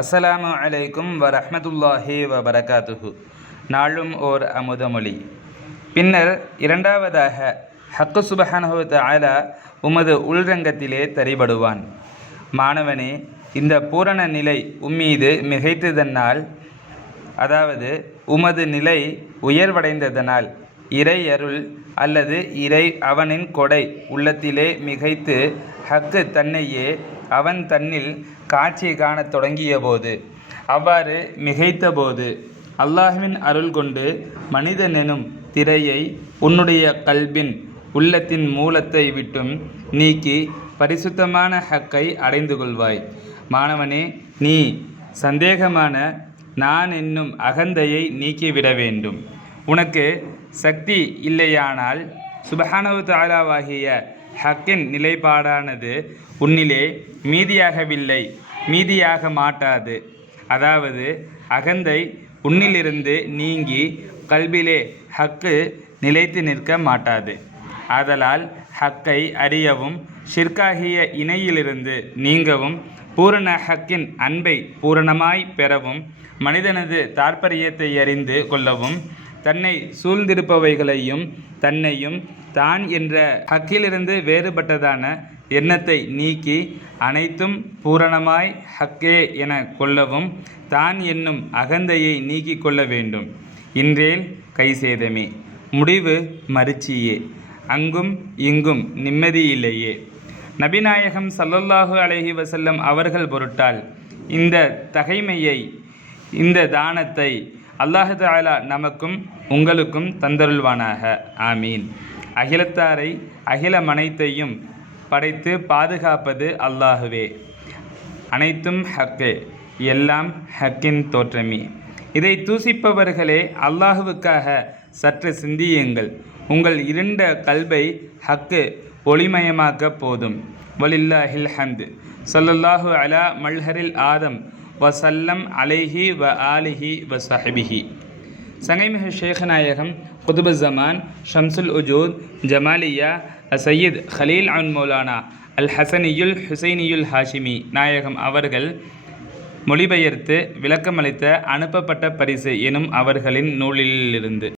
அஸ்ஸலாமு அலைக்கும் வரஹ்மத்துல்லாஹி வபரகாத்துஹு. நாளும் ஓர் அமுதமொழி. பின்னர் இரண்டாவதாக ஹக்கு சுபஹானஹு தஆலா உமது உள்ரங்கத்திலே தரிபடுவான். மாணவனே இந்த பூரண நிலை உம்மீது மிகைத்ததனால் அதாவது உமது நிலை உயர்வடைந்ததனால் இறை அருள் அல்லது இறை அவனின் கொடை உள்ளத்திலே மிகைத்து ஹக்கு தன்னையே அவன் தன்னில் காட்சி காணத் தொடங்கியபோது அவ்வாறு மிகைத்தபோது அல்லாஹ்வின் அருள் கொண்டு மனிதனெனும் திரையை உன்னுடைய கல்பின் உள்ளத்தின் மூலத்தை விட்டும் நீக்கி பரிசுத்தமான ஹக்கை அடைந்து கொள்வாய். மாணவனே நீ சந்தேகமான நான் என்னும் அகந்தையை நீக்கிவிட வேண்டும். உனக்கு சக்தி இல்லையானால் சுபஹானவு தாலாவாகிய ஹக்கின் நிலைப்பாடானது உன்னிலே மீதியாகவில்லை மீதியாக மாட்டாது. அதாவது அகந்தை உன்னிலிருந்து நீங்கி கல்விலே ஹக்கு நிலைத்து நிற்க மாட்டாது. ஆதலால் ஹக்கை அறியவும் ஷிர்காகிய இணையிலிருந்து நீங்கவும் பூரண ஹக்கின் அன்பை பூரணமாய் பெறவும் மனிதனது தாற்பரியத்தை அறிந்து கொள்ளவும் தன்னை சூழ்ந்திருப்பவைகளையும் தன்னையும் தான் என்ற ஹக்கிலிருந்து வேறுபட்டதான எண்ணத்தை நீக்கி அனைத்தும் பூரணமாய் ஹக்கே என கொள்ளவும் தான் என்னும் அகந்தையை நீக்கிக் கொள்ள வேண்டும். இன்றேல் கைசேதமே முடிவு மறுச்சியே. அங்கும் இங்கும் நிம்மதியில்லையே நபிநாயகம் சல்லல்லாஹு அலஹி வசல்லம் அவர்கள் பொருட்டால் இந்த தகைமையை இந்த தானத்தை அல்லாஹு தஆலா நமக்கும் உங்களுக்கும் தந்தருள்வானாக. ஆமீன். அகிலத்தாரை அகிலமனைத்தையும் படைத்து பாதுகாப்பது அல்லாஹுவே. அனைத்தும் ஹக்கே. எல்லாம் ஹக்கின் தோற்றமே. இதை தூசிப்பவர்களே அல்லாஹுவுக்காக சற்று சிந்தியுங்கள். உங்கள் இருண்ட கல்வை ஹக்கு ஒளிமயமாக்க போதும். வலில்லாஹில் ஹம்து. சொல்லல்லாஹு அலா மல்ஹரில் ஆதம் வசல்லம் அலைஹி வ ஆலிஹி வ சஹபிஹி. சங்கைமிகு ஷேഖநாயகம் குதுபு ஜமான் ஷம்சுல் உஜூத் ஜமாலியா சையீத் ஹலீல் அன் மௌலானா அல் ஹசனியுல் ஹுசைனியுல் ஹாஷிமி நாயகம் அவர்கள் மொழிபெயர்த்து விளக்கமளித்த அனுப்பப்பட்ட பரிசு எனும் அவர்களின் நூலிலிருந்து.